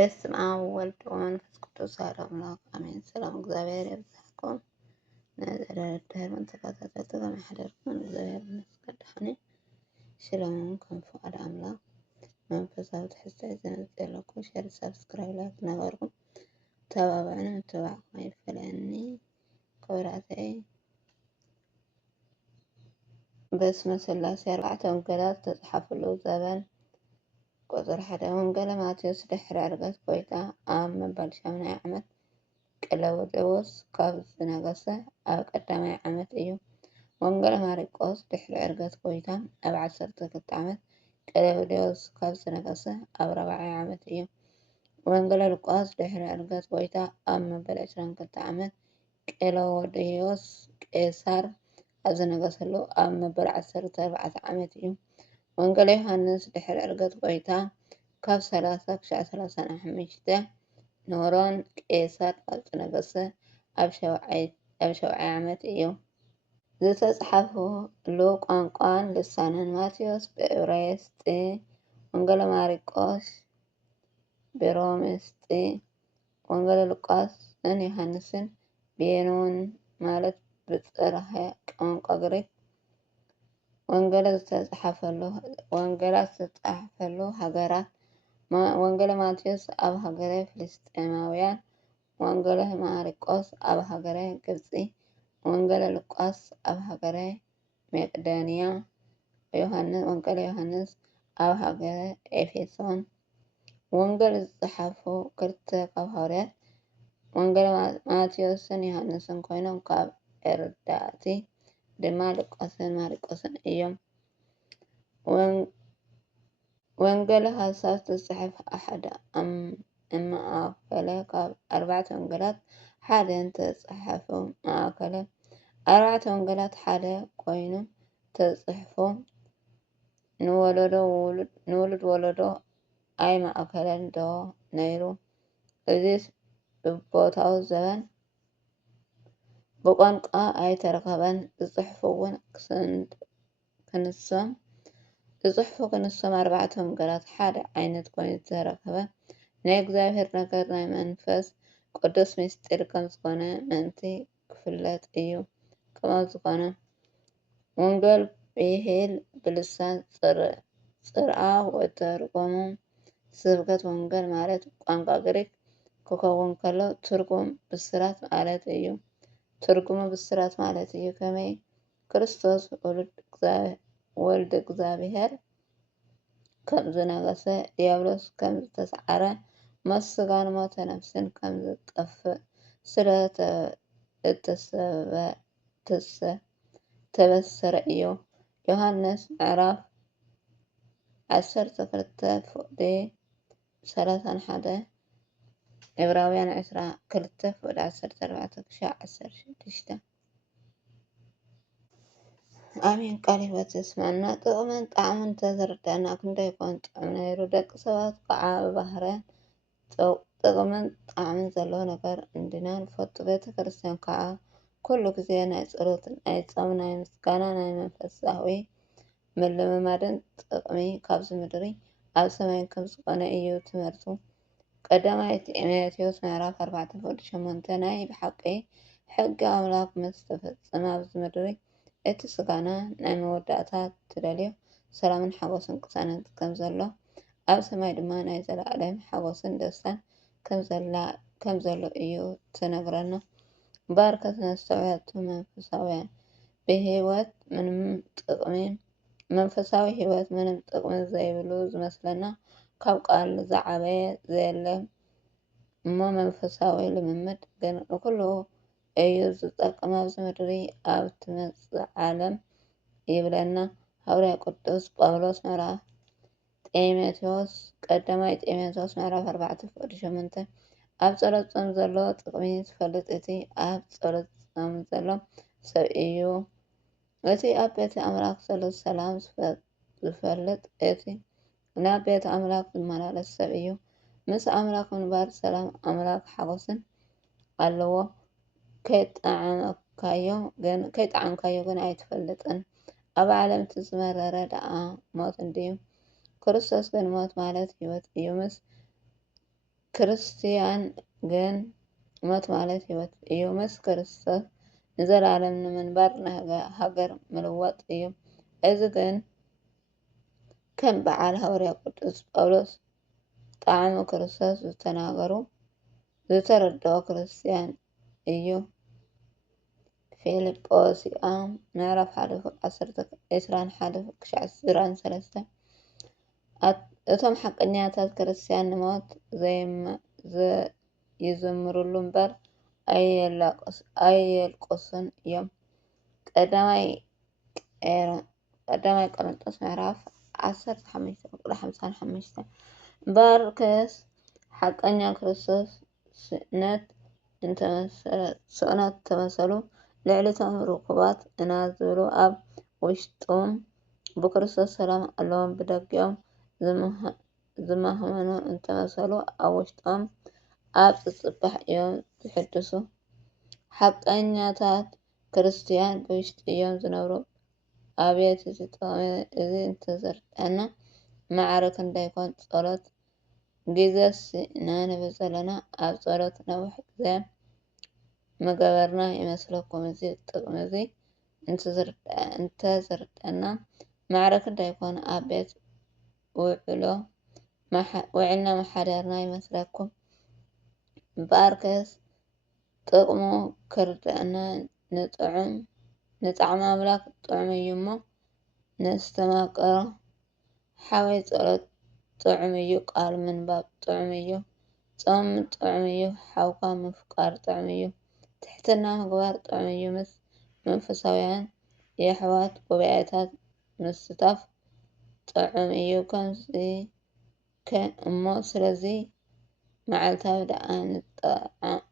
በስመ አብ ወወልድ ወመንፈስ ቅዱስ አሐዱ አምላክ አሜን። ሰላም እግዚአብሔር ይብዛሕኩም ንዘለለድህርን ተከታተልቲ ከመሓደርኩም እግዚአብሔር ይመስገን ድሓኒ ሽሎምን ከም ፍቃድ አምላክ መንፈሳዊ ትሕዝቶት ዘምጽእ ዘለኩም ሸር ሰብስክራይብ ላይክ ነበርኩም ተባብዕኑ ምትባዕኩም አይፈለኒ ክብራተይ በስመ ስላሴ አርባዕተ ወንጌላት ዝተፅሓፈሉ ዘበን ቁጥር 1 ወንጌለ ማቴዎስ ድሕሪ ዕርገት ጎይታ ኣብ መበል 8ይ ዓመት ቀለውዴዎስ ካብ ዝነገሰ ኣብ 1ይ ዓመት እዩ። ወንጌለ ማርቆስ ድሕሪ ዕርገት ጎይታ ኣብ 12 ዓመት ቀለውዴዎስ ካብ ዝነገሰ ኣብ 4ይ ዓመት እዩ። ወንጌለ ሉቃስ ድሕሪ ዕርገት ጎይታ ኣብ መበል 22 ዓመት ቀለውዴዎስ ቄሳር ኣብ ዝነገሰሉ ኣብ መበል 14 ዓመት እዩ። ወንጌለ ዮሃንስ ድሕሪ ዕርገት ጎይታ ካብ 30 ክሳብ 35 ኖሮን ቄሳር ኣብ ዝነገሰ ኣብ 7ይ ዓመት እዩ። ዝተፅሓፈሉ ቋንቋን ልሳንን ማቴዎስ ብዕብራይስጥ፣ ወንጌለ ማርቆስ ብሮምስጥ፣ ወንጌለ ሉቃስን ዮሃንስን ብየኖን ማለት ብጽርሐ ቋንቋ ግሪክ ወንጌላት ዝተጻሕፈሉ ሃገራት ወንጌለ ማቴዎስ ኣብ ሃገረ ፍልስጤማውያን፣ ወንጌለ ማርቆስ ኣብ ሃገረ ግብፂ፣ ወንጌለ ሉቃስ ኣብ ሃገረ መቄዶንያ፣ ወንጌለ ዮሃንስ ኣብ ሃገረ ኤፌሶን። ወንጌል ዝጸሓፉ ክልተ ካብ ሐዋርያት ወንጌለ ማቴዎስን ዮሃንስን ኮይኖም ካብ ኤርዳእቲ ድማ ሉቃስን ማርቆስን እዮም። ወንጌለ ሃሳስ ዝተፅሓፈ ሓደ እማእከለ ካብ 4 ወንጌላት ሓደ እንተፅሓፉ ማእከለ 4 ወንጌላት ሓደ ኮይኑ ተፅሒፉ ንውሉድ ወለዶ ኣይ ማእከለን ዶ ነይሩ። እዚ ብቦታው ዘበን ብቋንቋ ኣይተረኸበን። ዝፅሑፉ ክንሶም 4 ወንጌላት ሓደ ዓይነት ኮይኑ ዝተረኸበ ናይ እግዚአብሔር ነገር ናይ መንፈስ ቅዱስ ምስጢር ከም ዝኾነ ምእንቲ ክፍለጥ እዩ። ከምኡ ዝኾነ ወንጌል ብሂል ብልሳን ጽርዓ ወተርጎሙ ስብከት ወንጌል ማለት ቋንቋ ግሪክ ክኸውን ከሎ ትርጉም ብስራት ማለት እዩ። ትርጉሙ ብስራት ማለት እዩ። ከመይ ክርስቶስ ወልድ እግዚአብሔር ከም ዝነገሰ ዲያብሎስ ከም ዝተሰዓረ ሞት ስጋን ሞተ ነፍስን ከም ዝጠፍእ ስለ ተበሰረ እዩ። ዮሃንስ ምዕራፍ 12:31 ዕብራውያን 22:14-16 አሜን። ቃል ሕይወት ይስማዕና ጥቕምን ጣዕምን ተዘርዳእና ክንደይ ኮን ጥዑም ነይሩ። ደቂ ሰባት ከዓ ብባህርያን ጥቕምን ጣዕምን ዘለዎ ነገር እንዲና ንፈልጡ። ቤተ ክርስቲያን ከዓ ኩሉ ግዜ ናይ ጸሎት፣ ናይ ጾም፣ ናይ ምስጋና፣ ናይ መንፈሳዊ ምልምማድን ጥቕሚ ካብዚ ምድሪ ኣብ ሰማይ ከም ዝኾነ እዩ ትምህርቱ። ቀዳማይ ጢሞቴዎስ ምዕራፍ 4:8 ናይ ብሓቂ ሕጊ ኣምላክ ምስ ተፈጸመ ኣብዚ ምድሪ እቲ ስጋና ናይ መወዳእታ ትደልዮ ሰላምን ሓጎስን ቅሳነት ከም ዘሎ ኣብ ሰማይ ድማ ናይ ዘለኣለም ሓጎስን ደስታን ከም ዘሎ እዩ ትነግረና። ባርከት ነስተውዕቱ መንፈሳዊ ህይወት ምንም ጥቕሚ ዘይብሉ ዝመስለና ካብ ቃል ዝዓበየ ዘየለም እሞ መንፈሳዊ ልምምድ ግን ንኩሉ እዩ ዝጠቅም ኣብዚ ምድሪ ኣብ ትመጽእ ዓለም ይብለና ሐዋርያ ቅዱስ ጳውሎስ ቀዳማይ ጢሞቴዎስ ምዕራፍ 4:8 ኣብ ጸሎት ጾም ዘሎ ጥቕሚ ትፈልጥ። እቲ ኣብ ጸሎት ጾም ዘሎ ሰብ እዩ እቲ ኣብ ቤተ ኣምላኽ ዘሎ ሰላም ዝፈልጥ። እቲ ናብ ቤተ ኣምላኽ ዝመላለስ ሰብ እዩ ምስ ኣምላኽ ምንባር ሰላም ኣምላኽ ሓጎስን ኣለዎ። ከይጠዓምካዮ ግን ኣይትፈልጥን። ኣብ ዓለም እቲ ዝመረረ ደኣ ሞት እንድዩ። ክርስቶስ ግን ሞት ማለት ህይወት እዩ። ምስ ክርስቲያን ግን ሞት ማለት ህይወት እዩ። ምስ ክርስቶስ ንዘላለም ንምንባር ሃገር ምልዋጥ እዩ። እዚ ግን ከም በዓል ሐዋርያ ቅዱስ ጳውሎስ ጣዕሙ ክርስቶስ ዝተናገሩ ዝተረድኦ ክርስቲያን እዩ። ፊልጶስኦም ምዕራፍ 1:21-23 እቶም ሓቀኛታት ክርስቲያን ንሞት ይዝምሩሉ እምበር ኣየልቅሱን እዮም። ቀዳማይ ቆሮንጦስ ምዕራፍ 15:55 ባርከስ ሓቀኛ ክርስቶስ ስእነት ተመሰሉ ልዕሊቶም ርኩባት እና ዝብሉ ኣብ ውሽጦም ብክርስቶስ ሰላም ኣለዎም። ብደጊኦም ዝማህመኑ እንተመሰሉ ኣብ ውሽጦም ኣብ ፅፅባሕ እዮም ዝሕድሱ። ሓቀኛታት ክርስቲያን ብውሽጢ እዮም ዝነብሩ። ኣብየት እዚ ጥቕሚ እዚ እንተዘርድአና ማዕረ ክንደይኮን ጸሎት ጊዜስ እናንበብ ዘለና ኣብ ጸሎት ነዊሕ ግዜ መገበርና ይመስለኩም? እዚ ጥቕሚ እዚ እንተዘርድአና ማዕረ ክንደይኮን ኣብ ቤት ውዕልና መሓደርና ይመስለኩም? በኣርከስ ጥቕሙ ክርድአና ንጣዕሚ ኣምላክ ጥዑም እዩ እሞ ንዝተማቀረ ሓወይ ጸሎት ጥዑም እዩ። ቃል ምንባብ ጥዑም እዩ። ጾም ጥዑም እዩ። ሓውካ ምፍቃር ጥዑም እዩ። ትሕትና ምግባር ጥዑም እዩ። ምስ መንፈሳውያን የሕዋት ጉባኤታት ምስታፍ ጥዑም እዩ። እሞ ስለዚ መዓልታዊ ደኣ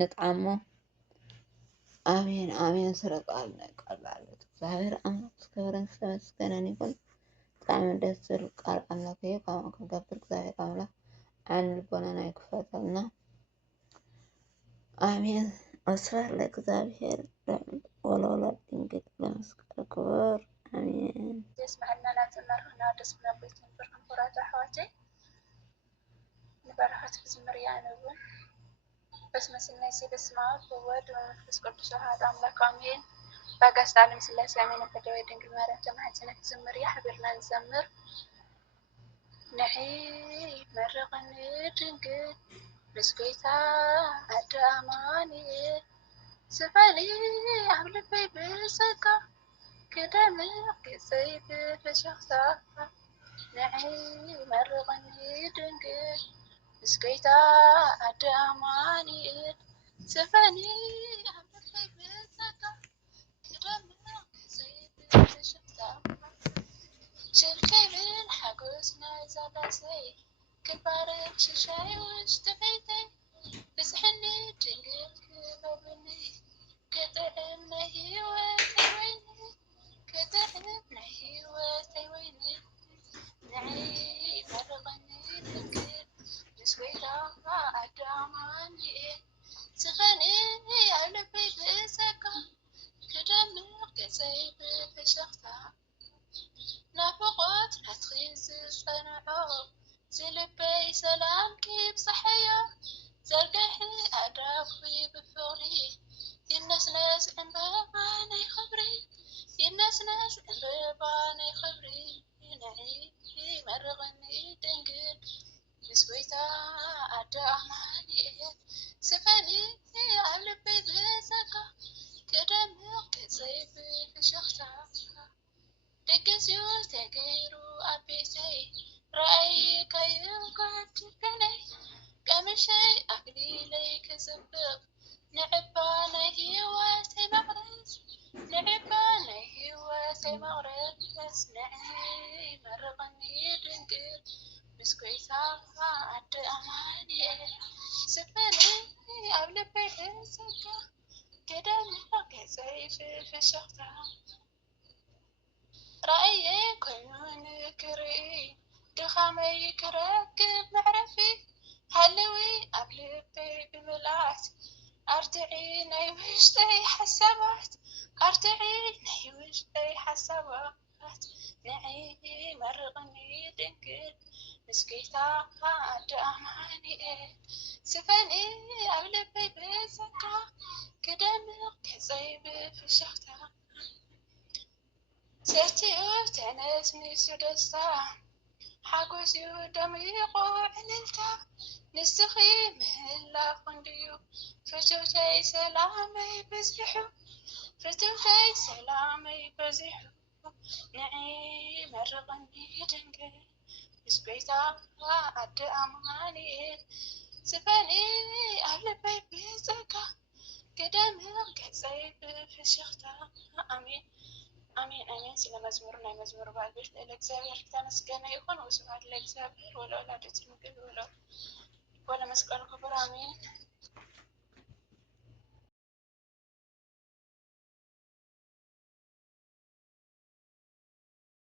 ንጣዕሞ። ኣሜን ኣሜን። ስለ ቃል ባለቤት እግዚአብሔር ኣምላክ ዝከበረን ዝተመስገነን ይሁን። ብጣዕሚ ደስ ዝብል ቃል ኣምላክ እዩ። ካብኡ ክንገብር እግዚአብሔር ኣምላክ ዓይኒ ልቦናና ይክፈተልና። ኣሜን። ወስብሐት ለእግዚአብሔር ወለወላዲቱ ድንግል ለመስቀሉ ክቡር ኣሜን። ደስ በሃልና ዘመርና ደስ ብናበይት ነበር ክቡራት ኣሕዋተይ ንበረኸት ክዝምር እያ እውን በስመ ስላሴ በስመ አብ ወወልድ ወመንፈስ ቅዱስ አሐዱ አምላክ አሜን። በአጋዕዝተ ዓለም ሥላሴ አሜን። በደዌ ድንግል ማርያም ተማኅፀነት ክዝምር እያ ሓቢርና ንዘምር። ንዒ መረቐኒ ድንግል ምስ ጐይታ ኣደ ኣማኑኤል ስፈኒ ኣብ ልበይ ብጸጋ ክደምቕ ገጸይ ብፍሽኽታ ንዒ መረቐኒ ድንግል ምስ ጐይታ ኣደ ኣማኑኤል ስፈኒ ኣብ ልበይ ብጸጋ ክደምቕ ገጸይ ብፍሽኽታ ሽልከይብል ሓጐስ ናይ ዛላሰይ ክባርክ ሽሻይ ውሽጢ ቤተይ ብፅሕኒ ድንግል ክበብኒ ክጥዕም ናይ ህይወተይ ወይኒ ክጥዕም ናይ ህይወተይ ወይኒ ንዒ መረቐኒ ድንግል ምስ ጐይታ ኣደ ኣማኑኤል ስፈኒ ኣብ ልበይ ብጸጋ ክደምቕ ገጸይ ብፍሽኽታ ናፍቖት ናትኺ ዝጸንዖ ዝልበይ ሰላም ክብፅሐዮ ዘርግሒ ኣእዳውኺ ብፍቕሪ ይነስነስ ዕምበባ ናይ ክብሪ ይነስነስ ዕምበባ ናይ ክብሪ ንዒ መረቐኒ ድንግል ምስ ጐይታ ኣደ ኣማኑኤል ስፈኒ ኣብ ልበይ ብጸጋ ክደምቕ ገጸይ ብፍሽኽታ ድግስዩ ተገይሩ ኣብ ቤተይ ረኣይካዮ ጓደነይ ቀምሸይ ኣክሊለይ ክጽብቕ ንዕባ ናይ ህይወተይ መቕረዝ ንዕባ ናይ ህይወተይ መቕረዝ ንዒ መረቐኒ ድንግል ምስ ጐይታ ኣደ ኣማኑኤል ስፈኒ ኣብ ልበይ ብጸጋ ክደምቕ ገጸይ ብፍሽኽታ ራእየይ ኮይኑ ንክርኢ ድኻመይ ክረክብ መዕረፊ ሃለዊ ኣብ ልበይ ብምልኣት ኣርትዒ ናይ ውሽጠይ ሓሳባት ኣርትዒ ናይ ውሽጠይ ሓሳባት ንዒ መረቐኒ ድንግል ምስ ጌታ ኣደ ኣማኑኤል سفني قبل بيبي زكا كدمق كزيب في الشختا سرتيو تنسني سدستا حاجوز يدميقو عللتا نسخي مهلا خنديو فتوتي سلامي بزحو فتوتي سلامي بزحو نعي مرغني دنقي بسبيتا عد أماني سفني أهل بيبي زكا قدام كزيب في الشختا أمين أمين أمين سلا مزمورنا مزمور بعدش الإكزابير تمسكنا يكون وسبحان الإكزابير ولا لا تتنقل ولا مسكال كبر أمين